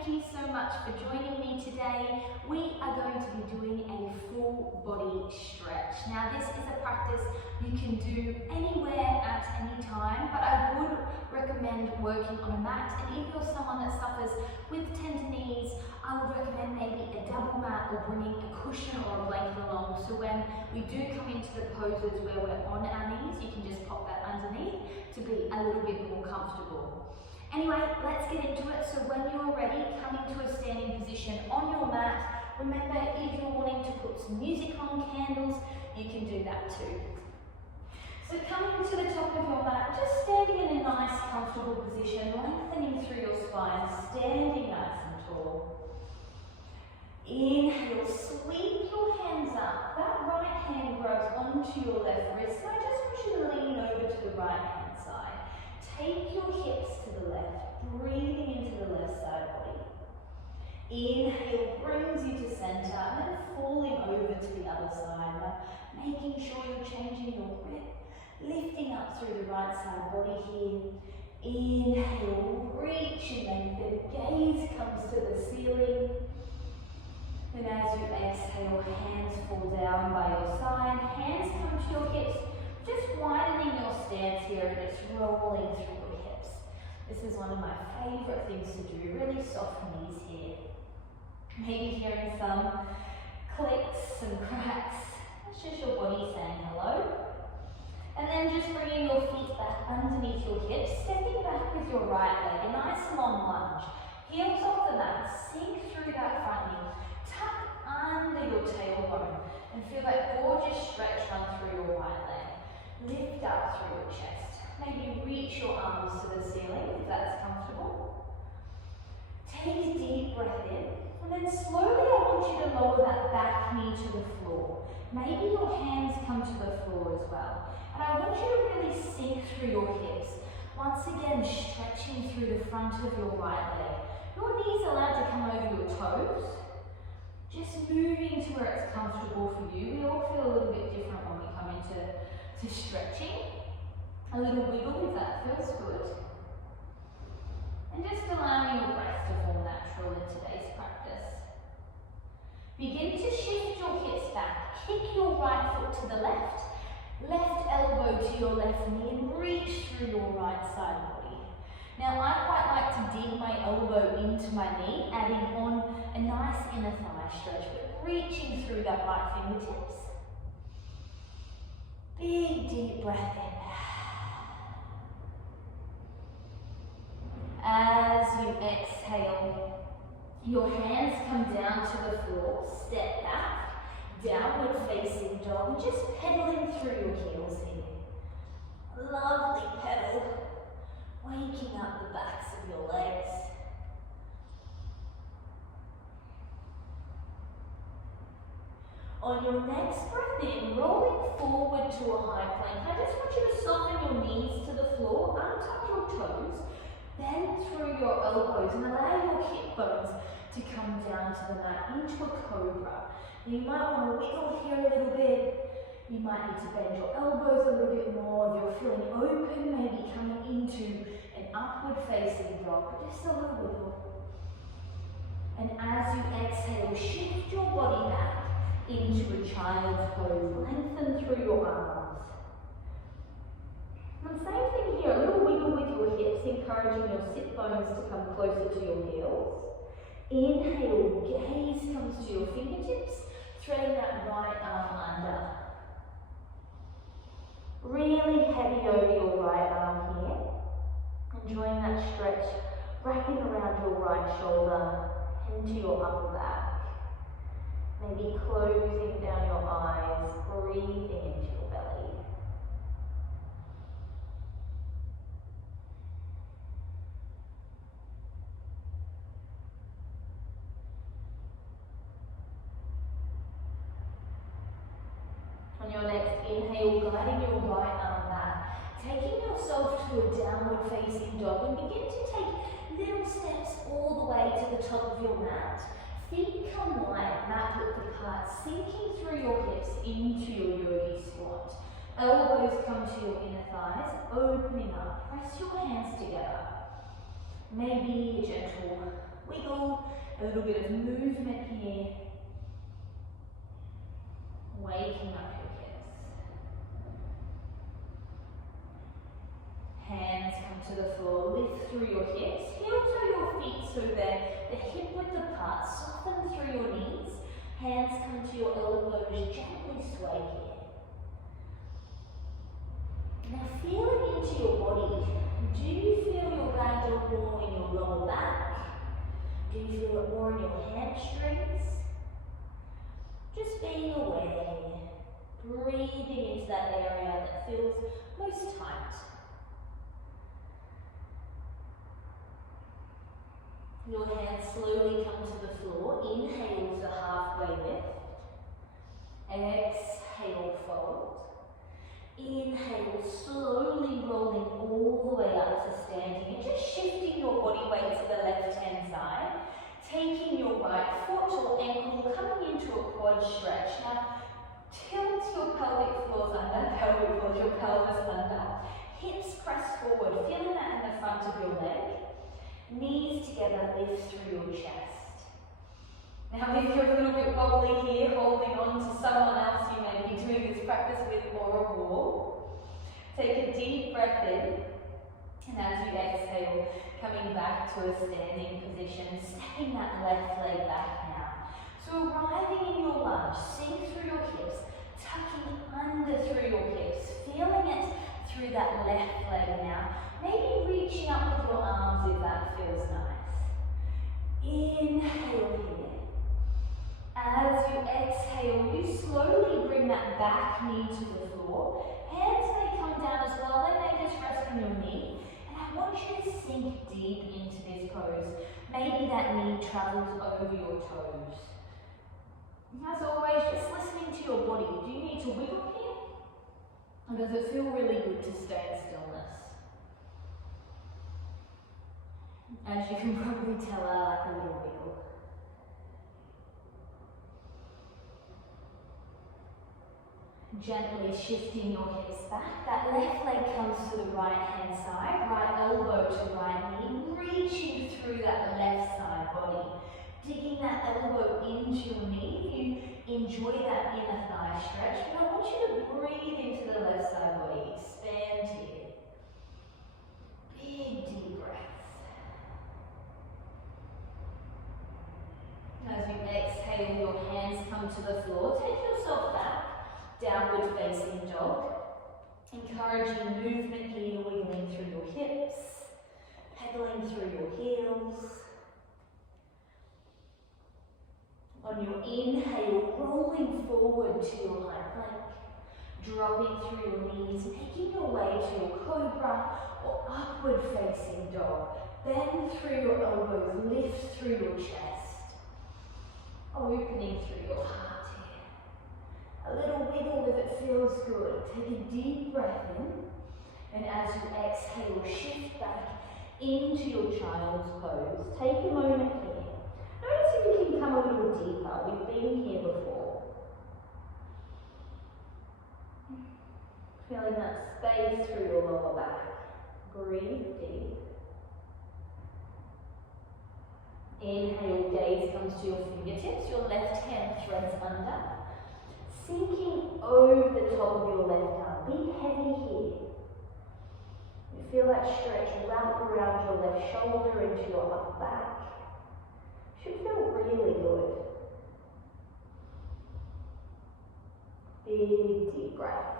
thank you so much for joining me today. We are going to be doing a full body stretch. Now this is a practice you can do anywhere at any time, but I would recommend working on a mat. And if you're someone that suffers with tender knees, I would recommend maybe a double mat or bringing a cushion or a blanket along, so when we do come into the poses where we're on our knees, you can just pop that underneath to be a little bit more comfortable. Anyway, let's get into it. So when you're ready, come into a standing position on your mat. Remember, if you're wanting to put some music on, candles, you can do that too. So coming to the top of your mat, just standing in a nice comfortable position, lengthening through your spine, standing nice and tall. Inhale, sweep your hands up. That right hand grabs onto your left wrist. And I just want you to lean over to the right hand side. Take your hips to the left, breathing into the left side body. Inhale brings you to center, and then falling over to the other side. Now, making sure you're changing your grip, lifting up through the right side body here. Inhale, reach and lengthen, gaze comes to the ceiling. And as you exhale, hands fall down by your side, hands come to your hips, just widening your stance here and just rolling through your hips. This is one of my favorite things to do, really soft knees here. Maybe hearing some clicks and cracks. That's just your body saying hello. And then just bringing your feet back underneath your hips, stepping back with your right leg, a nice long lunge. Heels off the mat, sink through that front knee, tuck under your tailbone, and feel that gorgeous stretch run through your right leg. Lift up through your chest. Maybe reach your arms to the ceiling if that's comfortable. Take a deep breath in, and then slowly I want you to lower that back knee to the floor. Maybe your hands come to the floor as well. And I want you to really sink through your hips. Once again, stretching through the front of your right leg. Your knees allowed to come over your toes. Just moving to where it's comfortable for you. We all feel a little bit different when we come into stretching. A little wiggle if that feels good. And just allowing your breath to form natural in today's practice. Begin to shift your hips back. Kick your right foot to the left. Left elbow to your left knee and reach through your right side body. Now I quite like to dig my elbow into my knee, adding on a nice inner thigh stretch, but reaching through that right fingertips. Big deep breath in. As you exhale, your hands come down to the floor, step back, downward facing dog, and just pedaling through your heels here. Lovely pedal, waking up the backs of your legs. On your next breath in, rolling forward to a high plank. I just want you to soften your knees to the floor, untuck your toes, bend through your elbows and allow your hip bones to come down to the mat into a cobra. You might want to wiggle here a little bit. You might need to bend your elbows a little bit more. If you're feeling open, maybe coming into an upward facing dog, just a little wiggle. And as you exhale, shift your body back into a child's pose. Lengthen through your arms. And same thing here, a little wiggle with your hips, encouraging your sit bones to come closer to your heels. Inhale, gaze comes to your fingertips, threading that right arm under. Really heavy over your right arm here. Enjoying that stretch, wrapping around your right shoulder into your upper back. Maybe closing down your eyes, breathing into your belly. On your next inhale, gliding your right arm back, taking yourself to a downward facing dog, and begin to take little steps all the way to the top of your mat. Feet come wide, mat width apart, sinking through your hips into your yogi squat. Elbows come to your inner thighs, opening up. Press your hands together. Maybe a gentle wiggle, a little bit of movement here. Waking up your hips. Hands come to the floor, lift through your hips, heel toe your feet so they're the hip width apart, soften through your knees. Hands come to your elbows, gently sway here. Now feeling into your body, do you feel your ragdoll more in your lower back? Do you feel it more in your hamstrings? Just being aware here, breathing into that area that feels most tight. Your hands slowly come to the floor. Inhale to halfway lift. Exhale, fold. Inhale, slowly rolling all the way up to standing and just shifting your body weight to the left-hand side. Taking your right foot or ankle, coming into a quad stretch. Now, tilt your pelvic floors under, your pelvis under. Hips press forward, feeling that in the front of your leg. Knees together, lift through your chest. Now, if you're a little bit wobbly here, holding on to someone else you may be doing this practice with or a wall, take a deep breath in, and as you exhale, coming back to a standing position, stepping that left leg back now. So arriving in your lunge, sink through your hips, tucking under through your hips, feeling it through that left leg now. Maybe reaching up with your arms if that feels nice. Inhale here. As you exhale, you slowly bring that back knee to the floor. Hands may come down as well, they may just rest on your knee. And I want you to sink deep into this pose. Maybe that knee travels over your toes. As always, just listening to your body. Do you need to wiggle here? Or does it feel really good to stay in stillness? As you can probably tell, I like a little wiggle. Gently shifting your hips back. That left leg comes to the right hand side, right elbow to right knee, reaching through that left side body. Digging that elbow into your knee. You enjoy that inner thigh stretch, but I want you to breathe into the left side body. Expand here. Big deep breaths. As you exhale, your hands come to the floor. Take yourself back. Downward facing dog. Encouraging movement here, wiggling through your hips, pedaling through your heels. On your inhale, rolling forward to your high plank, dropping through your knees, making your way to your cobra or upward facing dog. Bend through your elbows, lift through your chest, opening through your heart. A little wiggle if it feels good. Take a deep breath in, and as you exhale, shift back into your child's pose. Take a moment here. Notice if you can come a little deeper. We've been here before. Feeling that space through your lower back. Breathe deep. Inhale, gaze comes to your fingertips. Your left hand threads under. Sinking over the top of your left arm. Be heavy here. You feel that stretch wrap around your left shoulder into your upper back. Should feel really good. Big deep breath.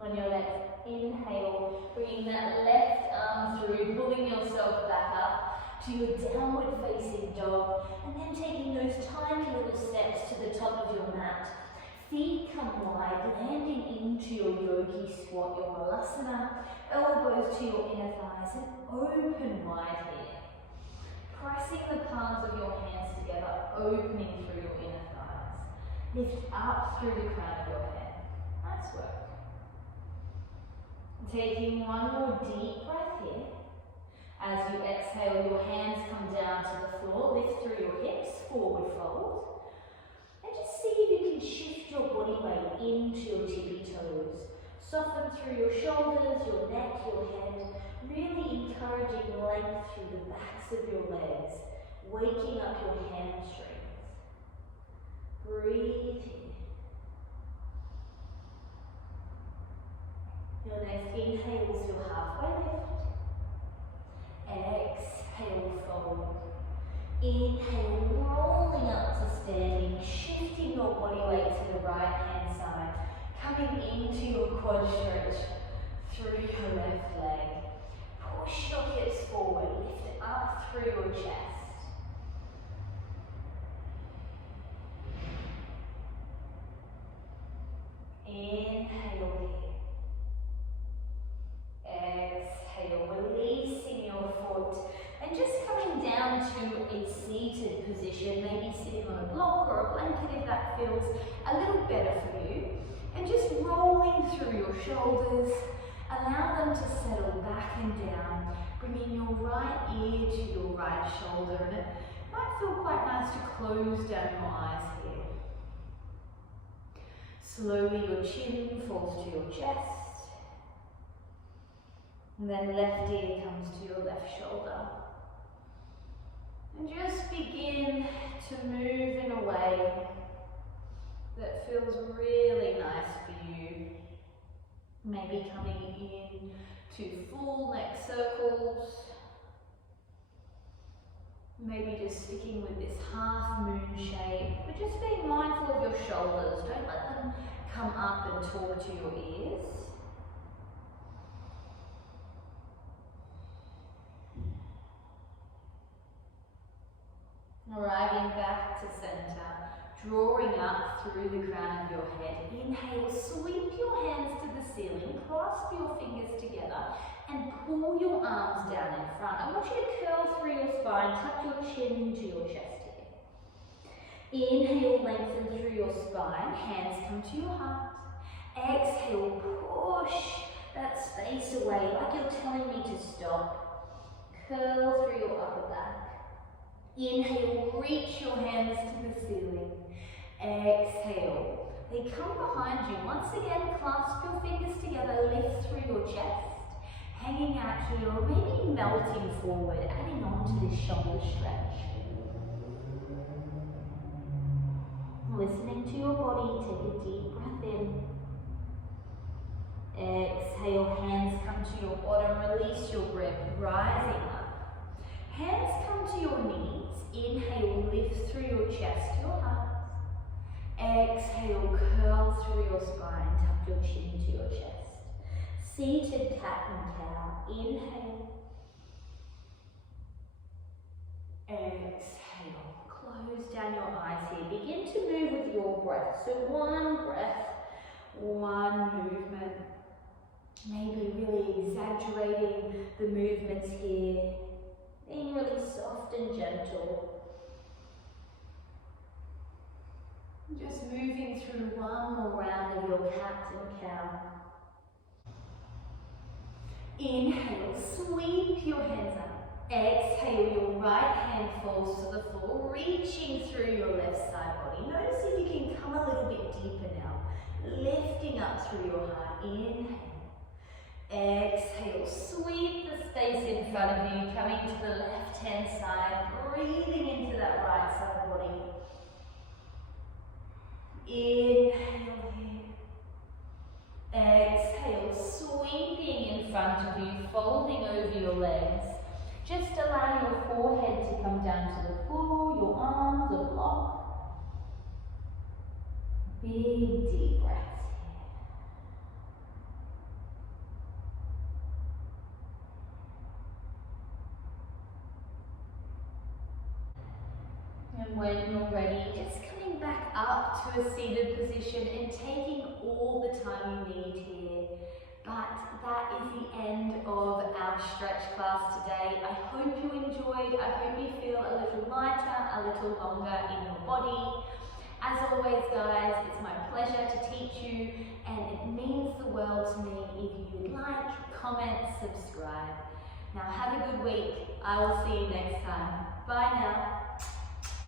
On your next inhale, bringing that left arm through, pulling yourself back up to your downward facing dog, and then taking those tiny little steps to the top of your mat. Feet come wide, landing into your yogi squat, your malasana, elbows to your inner thighs, and open wide here. Pressing the palms of your hands together, opening through your inner thighs. Lift up through the crown of your head. Nice work. Taking one more deep breath here. As you exhale, your hands come down to the floor. Lift through your hips, forward fold. into your tippy toes. Soften through your shoulders, your neck, your head, really encouraging length through the backs of your legs, waking up your hamstrings. Breathe in. Your next inhale is your halfway lift. Exhale, fold. Inhale, rolling up to standing, shifting your body weight to the right hand side, coming into your quad stretch through your left leg. Push your hips forward, lift it up through your chest. Inhale here. Exhale, releasing your foot and just coming down to a seated position, maybe sitting on a block or a blanket if that feels a little better for you. And just rolling through your shoulders, allow them to settle back and down, bringing your right ear to your right shoulder. And it might feel quite nice to close down your eyes here. Slowly your chin falls to your chest. And then left ear comes to your left shoulder. And just begin to move in a way that feels really nice for you. Maybe coming in to full neck circles. Maybe just sticking with this half moon shape, but just being mindful of your shoulders. Don't let them come up and talk to your ears. Arriving back to center, drawing up through the crown of your head. Inhale, sweep your hands to the ceiling, clasp your fingers together and pull your arms down in front. I want you to curl through your spine, tuck your chin to your chest here. Inhale, lengthen through your spine, hands come to your heart. Exhale, push that space away like you're telling me to stop. Curl through your upper back. Inhale, reach your hands to the ceiling. Exhale, they come behind you. Once again, clasp your fingers together, lift through your chest, hanging out here, or maybe melting forward, adding on to this shoulder stretch. Listening to your body, take a deep breath in. Exhale, hands come to your bottom, release your grip, rising up. Hands come to your knees. Inhale, lift through your chest, your heart. Exhale, curl through your spine, tuck your chin to your chest. Seated cat and cow. Inhale. Exhale. Close down your eyes here. Begin to move with your breath. So one breath, one movement. Maybe really exaggerating the movements here. Being really soft and gentle. Just moving through one more round of your cat and cow. Inhale, sweep your hands up. Exhale, your right hand falls to the floor, reaching through your left side body. Notice if you can come a little bit deeper now. Lifting up through your heart. Inhale. Exhale, sweep the space in front of you, coming to the left-hand side, breathing into that right side body. Inhale here. Exhale, sweeping in front of you, folding over your legs. Just allow your forehead to come down to the floor, your arms are blocked. Big deep breaths. And when you're ready, just coming back up to a seated position and taking all the time you need here. But that is the end of our stretch class today. I hope you enjoyed. I hope you feel a little lighter, a little longer in your body. As always, guys, it's my pleasure to teach you, and it means the world to me if you would like, comment, subscribe. Now have a good week. I will see you next time. Bye now.